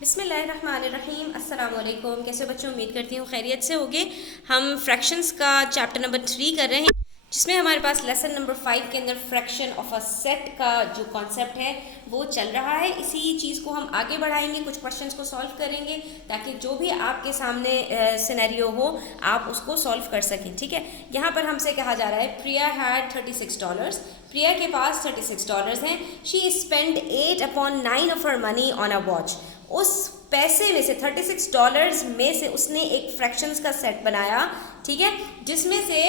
बिस्मिल्लाहिर्रहमानिर्रहीम अस्सलाम वालेकुम। कैसे बच्चों, उम्मीद करती हूँ खैरियत से होगे। हम फ्रैक्शंस का चैप्टर नंबर 3 कर रहे हैं, जिसमें हमारे पास लेसन नंबर 5 के अंदर फ्रैक्शन ऑफ अ सेट का जो कॉन्सेप्ट है वो चल रहा है। इसी चीज़ को हम आगे बढ़ाएंगे, कुछ क्वेश्चंस को सॉल्व करेंगे ताकि जो भी आपके सामने सिनेरियो हो आप उसको सॉल्व कर सकें। ठीक है, यहाँ पर हमसे कहा जा रहा है प्रिया हैड $36। प्रिया के पास $36 हैं। She spend 8/9 of her money on a watch. उस पैसे में से $36 में से उसने एक फ्रैक्शंस का सेट बनाया, ठीक है, जिसमें से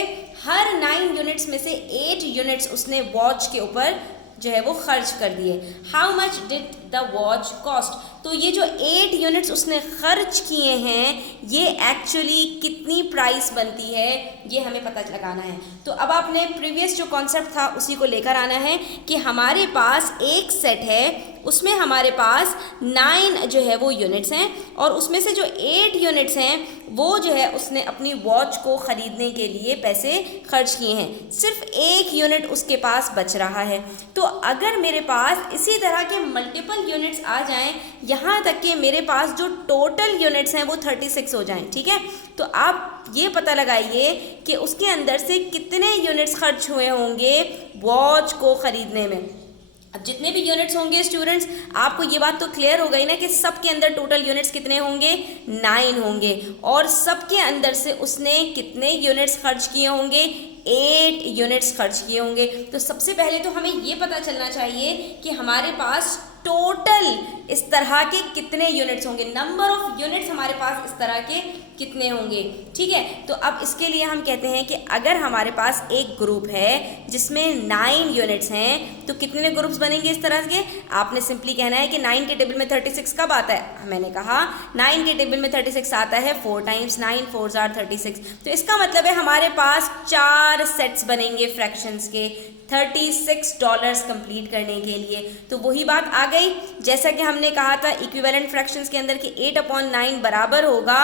हर 9 यूनिट्स में से 8 यूनिट्स उसने वॉच के ऊपर जो है वो खर्च कर दिए। How much did the watch cost? तो ये जो 8 यूनिट्स उसने खर्च किए हैं ये एक्चुअली कितनी प्राइस बनती है ये हमें पता लगाना है। तो अब आपने प्रीवियस जो कॉन्सेप्ट था उसी को लेकर आना है कि हमारे पास एक सेट है, उसमें हमारे पास 9 जो है वो यूनिट्स हैं और उसमें से जो 8 यूनिट्स हैं वो जो है उसने अपनी वॉच को ख़रीदने के लिए पैसे खर्च किए हैं। सिर्फ एक यूनिट उसके पास बच रहा है। तो अगर मेरे पास इसी तरह के मल्टीपल यूनिट्स आ जाएं, यहाँ तक कि मेरे पास जो टोटल यूनिट्स हैं वो 36 हो जाएं, ठीक है, तो आप ये पता लगाइए कि उसके अंदर से कितने यूनिट्स खर्च हुए होंगे वॉच को ख़रीदने में। अब जितने भी यूनिट्स होंगे स्टूडेंट्स, आपको ये बात तो क्लियर हो गई ना कि सब के अंदर टोटल यूनिट्स कितने होंगे, 9 होंगे, और सब के अंदर से उसने कितने यूनिट्स खर्च किए होंगे, 8 यूनिट्स खर्च किए होंगे। तो सबसे पहले तो हमें ये पता चलना चाहिए कि हमारे पास टोटल इस तरह के कितने यूनिट्स होंगे, नंबर ऑफ यूनिट्स हमारे पास इस तरह के कितने होंगे। ठीक है, तो अब इसके लिए हम कहते हैं कि अगर हमारे पास एक ग्रुप है जिसमें 9 यूनिट्स हैं तो कितने ग्रुप्स बनेंगे इस तरह के? आपने सिंपली कहना है कि 9 के टेबल में 36 कब आता है? मैंने कहा 9 के टेबल में 36 आता है 4 टाइम्स 9, 4s are 36। तो इसका मतलब है हमारे पास 4 सेट्स बनेंगे फ्रैक्शंस के $36 कंप्लीट करने के लिए। तो वही बात आ गई जैसा कि हमने कहा था इक्विवेलेंट फ्रैक्शंस के अंदर कि 8/9 बराबर होगा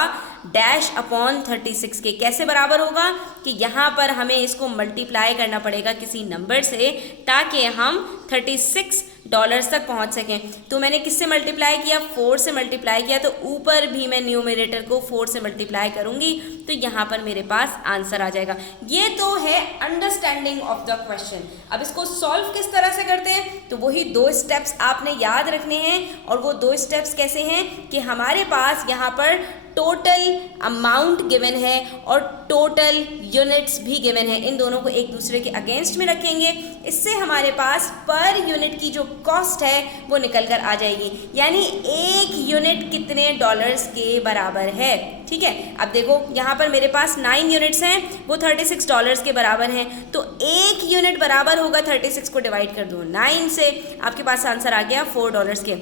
-36 के। कैसे बराबर होगा कि यहाँ पर हमें इसको मल्टीप्लाई करना पड़ेगा किसी नंबर से ताकि हम $36 तक पहुँच सकें। तो मैंने किससे मल्टीप्लाई किया? 4 से मल्टीप्लाई किया, तो ऊपर भी मैं न्यूमरेटर को 4 से मल्टीप्लाई करूँगी तो यहाँ पर मेरे पास आंसर आ जाएगा। ये तो है अंडरस्टैंडिंग ऑफ द क्वेश्चन। अब इसको सॉल्व किस तरह से करते हैं? तो वही 2 स्टेप्स आपने याद रखने हैं, और वो 2 स्टेप्स कैसे हैं कि हमारे पास यहाँ पर टोटल अमाउंट गिवन है और टोटल यूनिट्स भी गिवन है। इन दोनों को एक दूसरे के अगेंस्ट में रखेंगे, इससे हमारे पास पर यूनिट की जो कॉस्ट है वो निकल कर आ जाएगी, यानी एक यूनिट कितने डॉलर्स के बराबर है। ठीक है, अब देखो यहाँ पर मेरे पास 9 यूनिट्स हैं, वो $36 के बराबर हैं, तो एक यूनिट बराबर होगा 36 को डिवाइड कर दो 9 से, आपके पास आंसर आ गया $4 के।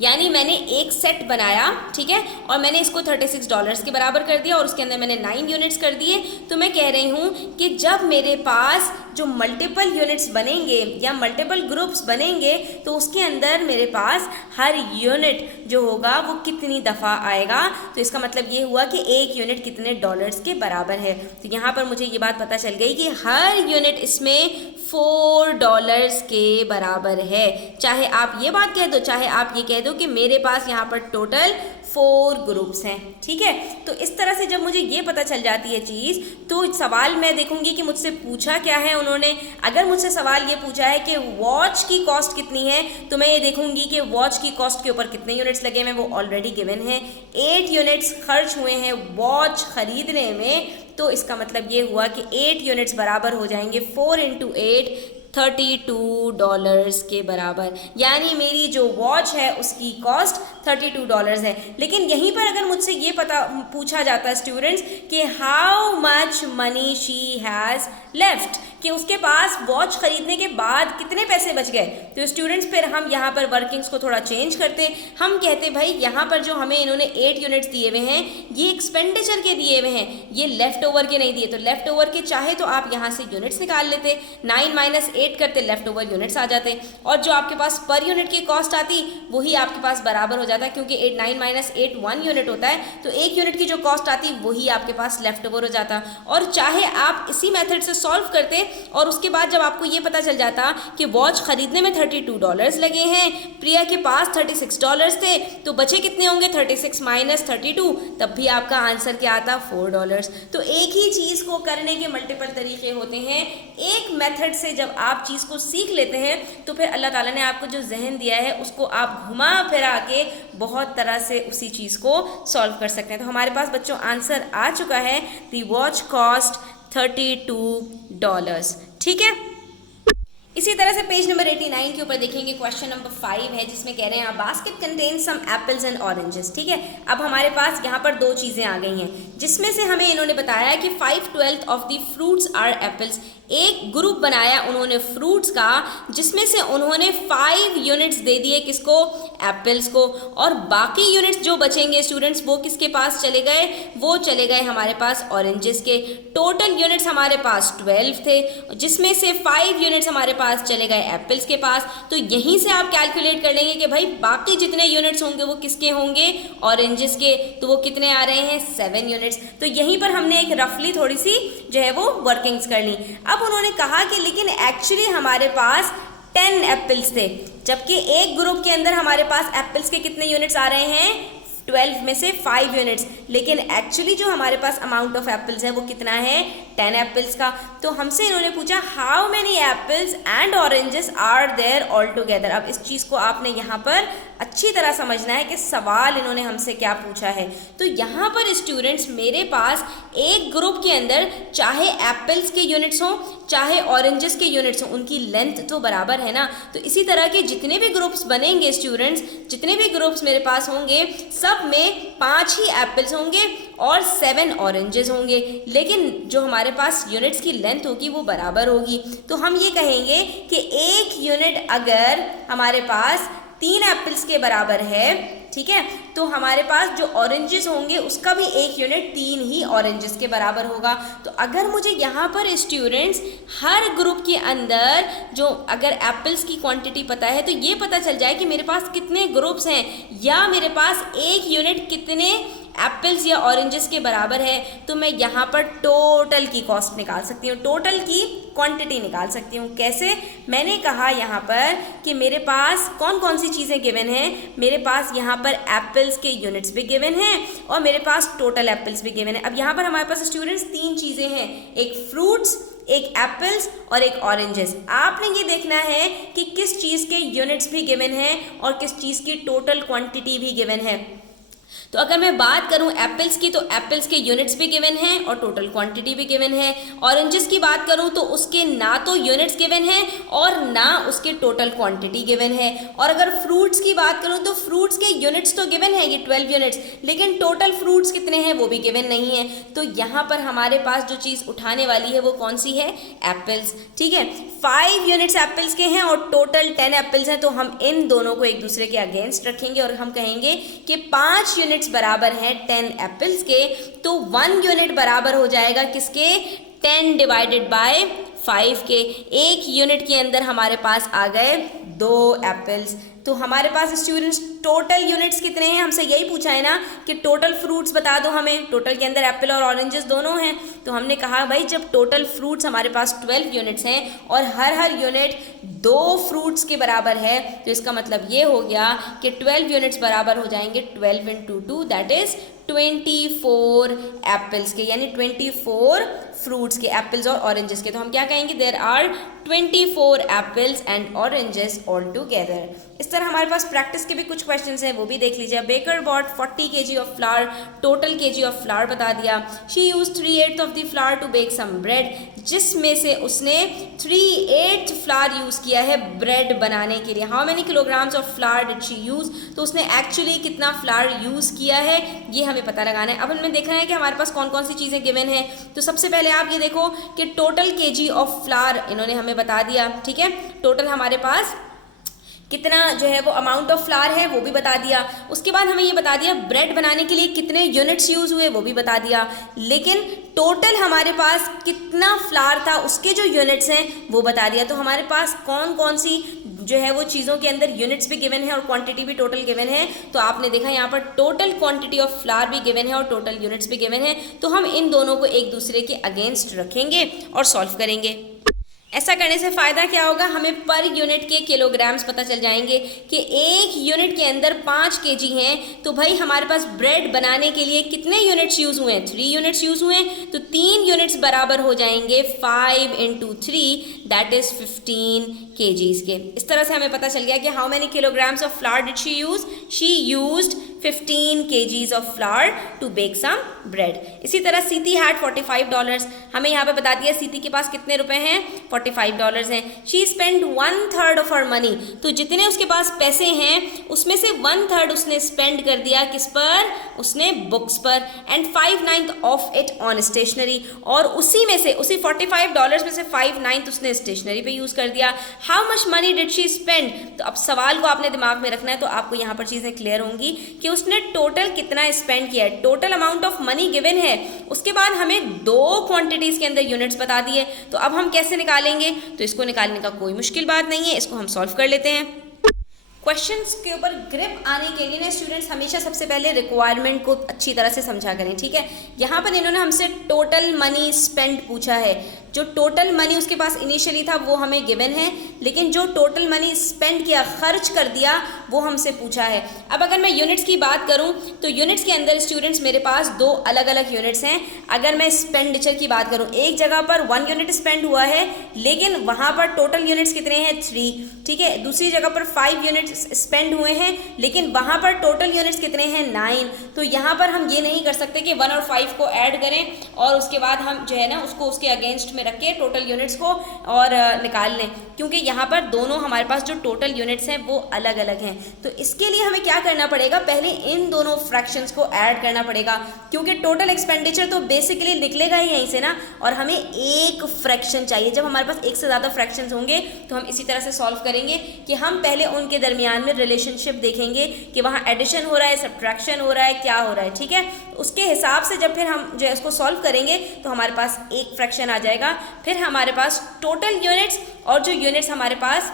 यानी मैंने एक सेट बनाया, ठीक है, और मैंने इसको $36 के बराबर कर दिया और उसके अंदर मैंने 9 यूनिट्स कर दिए। तो मैं कह रही हूँ कि जब मेरे पास जो मल्टीपल यूनिट्स बनेंगे या मल्टीपल ग्रुप्स बनेंगे तो उसके अंदर मेरे पास हर यूनिट जो होगा वो कितनी दफ़ा आएगा। तो इसका मतलब ये हुआ कि एक यूनिट कितने डॉलर्स के बराबर है। तो यहाँ पर मुझे ये बात पता चल गई कि हर यूनिट इसमें $4 के बराबर है। चाहे आप ये बात कह दो, चाहे आप ये कह दो कि मेरे पास यहाँ पर टोटल 4 ग्रुप्स हैं। ठीक है, तो इस तरह से जब मुझे ये पता चल जाती है चीज़, तो सवाल मैं देखूंगी कि मुझसे पूछा क्या है उन्होंने। अगर मुझसे सवाल ये पूछा है कि वॉच की कॉस्ट कितनी है, तो मैं ये देखूंगी कि वॉच की कॉस्ट के ऊपर कितने यूनिट्स लगे हुए हैं, वो ऑलरेडी गिवन है। 8 यूनिट्स खर्च हुए हैं वॉच खरीदने में, तो इसका मतलब ये हुआ कि 8 यूनिट्स बराबर हो जाएंगे 4 × 8 $32 के बराबर, यानी मेरी जो वॉच है उसकी कॉस्ट $32 है। लेकिन यहीं पर अगर मुझसे ये पूछा जाता स्टूडेंट्स कि how much money she has left, कि उसके पास वॉच खरीदने के बाद कितने पैसे बच गए, तो स्टूडेंट्स फिर हम यहाँ पर वर्किंग्स को थोड़ा चेंज करते। हम कहते भाई यहाँ पर जो हमें इन्होंने 8 यूनिट्स दिए हुए हैं ये एक्सपेंडिचर के दिए हुए हैं, ये लेफ्ट ओवर के नहीं दिए। तो लेफ्ट ओवर के चाहे तो आप यहाँ से यूनिट्स निकाल लेते, 9 - 8 करते लेफ्ट ओवर यूनिट्स आ जाते, और जो आपके पास पर यूनिट की कॉस्ट आती वही आपके पास बराबर हो जाता है, क्योंकि 9 माइनस 8 1 यूनिट होता है, तो 1 यूनिट की जो कॉस्ट आती वही आपके पास लेफ्ट ओवर हो जाता। और चाहे आप इसी मेथड से सॉल्व करते और उसके बाद जब आपको ये पता चल जाता कि वॉच खरीदने में $32 लगे हैं, प्रिया के पास $36 थे, तो बचे कितने होंगे 36 माइनस 32, तब भी आपका आंसर क्या आता $4। तो एक ही चीज़ को करने के मल्टीपल तरीके होते हैं। एक मेथड से जब आप चीज़ को सीख लेते हैं तो फिर अल्लाह ताला ने आपको जो जहन दिया है उसको आप घुमा फिरा के बहुत तरह से उसी चीज़ को सॉल्व कर सकते हैं। तो हमारे पास बच्चों आंसर आ चुका है, दी वॉच कॉस्ट $32। ठीक है, इसी तरह से पेज नंबर 89 के ऊपर देखेंगे, क्वेश्चन नंबर 5 है जिसमें कह रहे हैं basket contain some apples and oranges. ठीक है, अब हमारे पास यहाँ पर दो चीज़ें आ गई हैं जिसमें से हमें इन्होंने बताया कि 5/12 of the fruits are apples. एक ग्रुप बनाया उन्होंने फ्रूट्स का जिसमें से उन्होंने 5 यूनिट्स दे दिए, किसको, एप्पल्स को, और बाकी यूनिट्स जो बचेंगे स्टूडेंट्स वो किसके पास चले गए, वो चले गए हमारे पास ऑरेंजेस के। टोटल यूनिट्स हमारे पास 12 थे जिसमें से 5 यूनिट्स हमारे पास चले गए एप्पल्स के पास। तो यहीं से आप कैलकुलेट कर लेंगे कि भाई बाकी जितने यूनिट्स होंगे वो किसके होंगे, ऑरेंजेस के, तो वो कितने आ रहे हैं 7 यूनिट्स। तो यहीं पर हमने एक रफली थोड़ी सी जो है वो वर्किंग्स कर ली। अब उन्होंने कहा कि लेकिन एक्चुअली हमारे पास 10 एप्पल्स थे, जबकि एक ग्रुप के अंदर हमारे पास एप्पल्स के कितने यूनिट्स आ रहे हैं, 12 में से 5 यूनिट्स, लेकिन एक्चुअली जो हमारे पास अमाउंट ऑफ एप्पल्स है वो कितना है, 10 एप्पल्स का। तो हमसे इन्होंने पूछा how many apples and oranges are there all together. अब इस चीज़ को आपने यहाँ पर अच्छी तरह समझना है कि सवाल इन्होंने हमसे क्या पूछा है। तो यहाँ पर स्टूडेंट्स मेरे पास एक ग्रुप के अंदर चाहे एप्पल्स के यूनिट्स हों चाहे ऑरेंजेस के यूनिट्स हों, उनकी लेंथ तो बराबर है ना। तो इसी तरह के जितने भी ग्रुप्स बनेंगे स्टूडेंट्स, जितने भी ग्रुप्स मेरे पास होंगे सब में 5 ही एप्पल्स होंगे और 7 ऑरेंजेस होंगे, लेकिन जो हमारे पास यूनिट्स की लेंथ होगी वो बराबर होगी। तो हम ये कहेंगे कि एक यूनिट अगर हमारे पास 3 एप्पल्स के बराबर है, ठीक है, तो हमारे पास जो ऑरेंजेस होंगे उसका भी एक यूनिट 3 ही ऑरेंजेस के बराबर होगा। तो अगर मुझे यहाँ पर स्टूडेंट्स हर ग्रुप के अंदर जो अगर एप्पल्स की क्वांटिटी पता है तो ये पता चल जाए कि मेरे पास कितने ग्रुप्स हैं या मेरे पास एक यूनिट कितने एप्पल्स या ऑरेंजेस के बराबर है, तो मैं यहाँ पर टोटल की कॉस्ट निकाल सकती हूँ, टोटल की क्वांटिटी निकाल सकती हूँ। कैसे, मैंने कहा यहाँ पर कि मेरे पास कौन कौन सी चीज़ें गिवन हैं, मेरे पास यहाँ पर एप्पल्स के यूनिट्स भी गिवन हैं और मेरे पास टोटल एप्पल्स भी गिवन है। अब यहाँ पर हमारे पास स्टूडेंट्स 3 चीज़ें हैं, एक फ्रूट्स, एक एप्पल्स और एक ऑरेंजेस। आपने ये देखना है कि किस चीज़ के यूनिट्स भी गिवन हैं और किस चीज़ की टोटल क्वांटिटी भी गिवन है। तो अगर मैं बात करूं एप्पल्स की तो एप्पल्स के यूनिट्स भी गिवन हैं और टोटल क्वांटिटी भी गिवन है। ऑरेंजेस की बात करूं तो उसके ना तो यूनिट्स गिवन हैं और ना उसके टोटल क्वांटिटी गिवन है। और अगर फ्रूट्स की बात करूं तो फ्रूट्स के यूनिट्स तो गिवन है, ये 12 यूनिट्स, लेकिन टोटल फ्रूट्स कितने हैं वो भी गिवन नहीं है। तो यहाँ पर हमारे पास जो चीज़ उठाने वाली है वो कौन सी है, एप्पल्स। ठीक है, 5 यूनिट्स एप्पल्स के हैं और टोटल 10 एप्पल्स हैं, तो हम इन दोनों को एक दूसरे के अगेंस्ट रखेंगे और हम कहेंगे कि 5 यूनिट्स बराबर है 10 एप्पल्स के, तो 1 यूनिट बराबर हो जाएगा किसके, 10 डिवाइडेड बाय 5 के। एक यूनिट के अंदर हमारे पास आ गए 2 एप्पल्स। तो हमारे पास स्टूडेंट्स टोटल यूनिट्स कितने हैं, हमसे यही पूछा है ना कि टोटल फ्रूट्स बता दो हमें, टोटल के अंदर एप्पल और ऑरेंजेस दोनों हैं। तो हमने कहा भाई जब टोटल फ्रूट्स हमारे पास 12 यूनिट्स हैं और हर यूनिट 2 फ्रूट्स के बराबर है, तो इसका मतलब ये हो गया कि 12 यूनिट्स बराबर हो जाएंगे 12 × 2 दैट इज 24 एप्पल्स के, यानी 24 फ्रूट्स के, एप्पल्स और ऑरेंजेस के। तो हम क्या कहेंगे, there are 24 apples and oranges all together. इस तरह हमारे पास प्रैक्टिस के भी कुछ क्वेश्चंस हैं, वो भी देख लीजिए। Baker bought 40 kg of flour, total kg of flour बता दिया। She use 3/8 of the flour to bake some bread, जिसमें से उसने 3/8 फ्लावर यूज़ किया है ब्रेड बनाने के लिए। How many kilograms of flower did she use, तो उसने एक्चुअली कितना फ्लावर यूज़ किया है ये हमें पता लगाना है। अब हमें देखना है कि हमारे पास कौन कौन सी चीज़ें गिवन है। तो सबसे पहले आप ये देखो कि टोटल kg ऑफ फ्लावर इन्होंने हमें बता दिया। ठीक है, टोटल हमारे पास कितना जो है वो अमाउंट ऑफ फ्लावर है वो भी बता दिया। उसके बाद हमें ये बता दिया ब्रेड बनाने के लिए कितने यूनिट्स यूज़ हुए वो भी बता दिया। लेकिन टोटल हमारे पास कितना फ्लावर था उसके जो यूनिट्स हैं वो बता दिया। तो हमारे पास कौन कौन सी जो है वो चीज़ों के अंदर यूनिट्स भी गिवन है और क्वांटिटी भी टोटल गिवन है। तो आपने देखा यहाँ पर टोटल क्वांटिटी ऑफ फ्लावर भी गिवन है और टोटल यूनिट्स भी गिवन है। तो हम इन दोनों को एक दूसरे के अगेंस्ट रखेंगे और सॉल्व करेंगे। ऐसा करने से फ़ायदा क्या होगा, हमें पर यूनिट के किलोग्राम्स पता चल जाएंगे कि एक यूनिट के अंदर 5 kg हैं। तो भाई हमारे पास ब्रेड बनाने के लिए कितने यूनिट्स यूज़ हुए हैं, 3 यूनिट्स यूज़ हुए हैं। तो 3 यूनिट्स बराबर हो जाएंगे 5 × 3 दैट इज़ 15 kgs के। इस तरह से हमें पता चल गया कि how many kilograms of flower did she use, she used 15 kgs of flour to bake some bread। इसी तरह सीती हैड $45, हमें यहाँ पे बता दिया सीती के पास कितने रुपए हैं, $45 हैं। She spend 1/3 of her money, तो जितने उसके पास पैसे हैं उसमें से 1/3 उसने स्पेंड कर दिया किस पर, उसने बुक्स पर, and 5/9 of it on stationery, और उसी में से उसी $45 में से 5/9 उसने स्टेशनरी पे यूज़ कर दिया। How much money did she spend, तो अब सवाल को आपने दिमाग में रखना है, तो आपको यहाँ पर चीज़ें क्लियर होंगी कि उसने टोटल कितना स्पेंड किया है। Total amount of money given है, उसके बाद हमें 2 क्वांटिटीज के अंदर यूनिट्स बता दिए। तो अब हम कैसे निकालेंगे, तो इसको निकालने का कोई मुश्किल बात नहीं है, इसको हम सॉल्व कर लेते हैं। क्वेश्चंस के ऊपर ग्रिप आने के लिए ना स्टूडेंट्स हमेशा सबसे पहले रिक्वायरमेंट को अच्छी तरह से समझा करें, ठीक है। यहाँ पर इन्होंने हमसे टोटल मनी स्पेंड पूछा है। जो टोटल मनी उसके पास इनिशियली था वो हमें गिवन है, लेकिन जो टोटल मनी स्पेंड किया, खर्च कर दिया, वो हमसे पूछा है। अब अगर मैं यूनिट्स की बात करूं तो यूनिट्स के अंदर स्टूडेंट्स मेरे पास 2 अलग अलग यूनिट्स हैं। अगर मैं एक्सपेंडिचर की बात करूं, एक जगह पर 1 यूनिट स्पेंड हुआ है, लेकिन वहां पर टोटल यूनिट्स कितने हैं, 3, ठीक है। दूसरी जगह पर 5 यूनिट्स स्पेंड हुए हैं, लेकिन वहां पर टोटल यूनिट्स कितने हैं, 9। तो यहाँ पर हम ये नहीं कर सकते कि 1 और 5 को ऐड करें और उसके बाद हम जो है ना उसको उसके अगेंस्ट रख के टोटल यूनिट्स को और निकाल लें, क्योंकि यहाँ पर दोनों हमारे पास जो टोटल यूनिट्स हैं वो अलग अलग हैं। तो इसके लिए हमें क्या करना पड़ेगा, पहले इन दोनों फ्रैक्शंस को ऐड करना पड़ेगा, क्योंकि टोटल एक्सपेंडिचर तो बेसिकली निकलेगा ही यहीं से ना, और हमें एक फ्रैक्शन चाहिए। जब हमारे पास एक से ज़्यादा फ्रैक्शंस होंगे तो हम इसी तरह से सॉल्व करेंगे कि हम पहले उनके दरमियान में रिलेशनशिप देखेंगे कि वहाँ एडिशन हो रहा है, सब्ट्रैक्शन हो रहा है, क्या हो रहा है, ठीक है। उसके हिसाब से जब फिर हम जो है उसको सॉल्व करेंगे तो हमारे पास एक फ्रैक्शन आ जाएगा। फिर हमारे पास टोटल यूनिट्स और जो यूनिट्स हमारे पास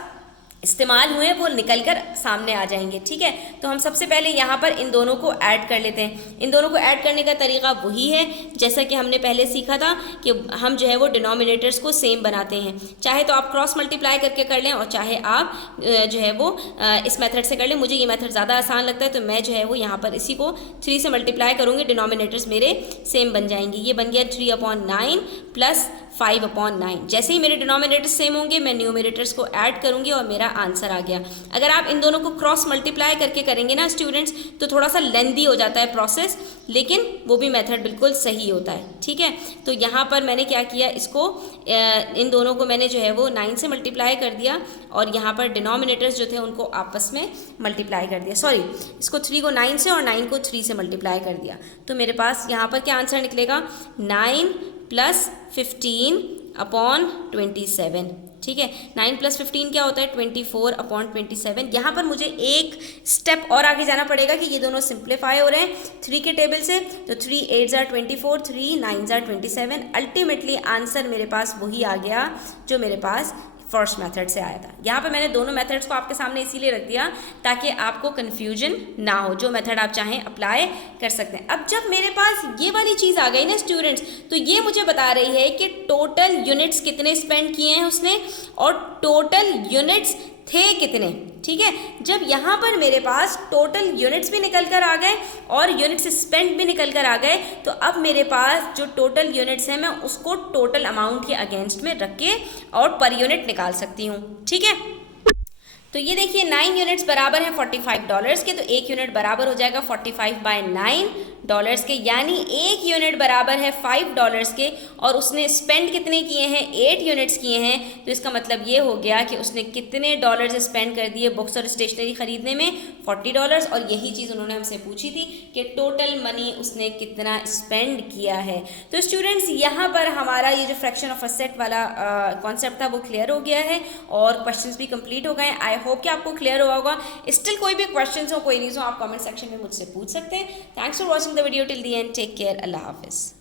इस्तेमाल हुए वो निकल कर सामने आ जाएंगे, ठीक है। तो हम सबसे पहले यहाँ पर इन दोनों को ऐड कर लेते हैं। इन दोनों को ऐड करने का तरीका वही है जैसा कि हमने पहले सीखा था कि हम जो है वो डिनोमिनेटर्स को सेम बनाते हैं। चाहे तो आप क्रॉस मल्टीप्लाई करके कर लें और चाहे आप जो है वो इस मेथड से कर लें। मुझे ये मेथड ज़्यादा आसान लगता है, तो मैं जो है वो यहाँ पर इसी को 3 से मल्टीप्लाई करूँगी, डिनोमिनेटर्स मेरे सेम बन जाएंगे। ये बन गया 3/9 प्लस 5/9। जैसे ही मेरे डिनोमिनेटर्स सेम होंगे मैं न्यूमरेटर्स को ऐड करूँगी और मेरा आंसर आ गया। अगर आप इन दोनों को क्रॉस मल्टीप्लाई करके करेंगे ना स्टूडेंट्स तो थोड़ा सा लेंदी हो जाता है प्रोसेस, लेकिन वो भी मेथड बिल्कुल सही होता है, ठीक है। तो यहाँ पर मैंने क्या किया, इसको इन दोनों को मैंने जो है वो 9 से मल्टीप्लाई कर दिया और यहाँ पर डिनोमिनेटर्स जो थे उनको आपस में मल्टीप्लाई कर दिया। सॉरी, इसको 3 को 9 से और 9 को 3 से मल्टीप्लाई कर दिया। तो मेरे पास यहाँ पर क्या आंसर निकलेगा, 9 + 15/27, ठीक है। 9 + 15 क्या होता है, 24/27। यहाँ पर मुझे एक स्टेप और आगे जाना पड़ेगा कि ये दोनों सिंप्लीफाई हो रहे हैं 3 के टेबल से। तो 3 8s are 24, 3 9s are 27। Ultimately answer मेरे पास वही आ गया जो मेरे पास फर्स्ट मेथड से आया था। यहाँ पे मैंने दोनों मेथड्स को आपके सामने इसीलिए रख दिया ताकि आपको कन्फ्यूजन ना हो, जो मेथड आप चाहें अप्लाई कर सकते हैं। अब जब मेरे पास ये वाली चीज़ आ गई ना स्टूडेंट्स, तो ये मुझे बता रही है कि टोटल यूनिट्स कितने स्पेंड किए हैं उसने और टोटल यूनिट्स थे कितने, ठीक है। जब यहाँ पर मेरे पास टोटल यूनिट्स भी निकल कर आ गए और यूनिट्स स्पेंड भी निकल कर आ गए, तो अब मेरे पास जो टोटल यूनिट्स हैं मैं उसको टोटल अमाउंट के अगेंस्ट में रख के और पर यूनिट निकाल सकती हूँ, ठीक है। तो ये देखिए 9 यूनिट्स बराबर हैं $45 के, तो 1 यूनिट बराबर हो जाएगा 45/9। डॉलर्स के, यानी 1 यूनिट बराबर है $5 के, और उसने स्पेंड कितने किए हैं, 8 यूनिट्स किए हैं। तो इसका मतलब ये हो गया कि उसने कितने डॉलर्स स्पेंड कर दिए बुक्स और स्टेशनरी खरीदने में, $40। और यही चीज़ उन्होंने हमसे पूछी थी कि टोटल मनी उसने कितना स्पेंड किया है। तो स्टूडेंट्स यहाँ पर हमारा ये जो फ्रैक्शन ऑफ अ सेट वाला कॉन्सेप्ट था वो क्लियर हो गया है और क्वेश्चंस भी कंप्लीट हो गए। आई होप कि आपको क्लियर हुआ होगा। स्टिल कोई भी क्वेश्चंस हो, कोई नहीं हो, आप कमेंट सेक्शन में मुझसे पूछ सकते हैं। Thanks for watching the video till the end. Take care. अल्लाह हाफिज़।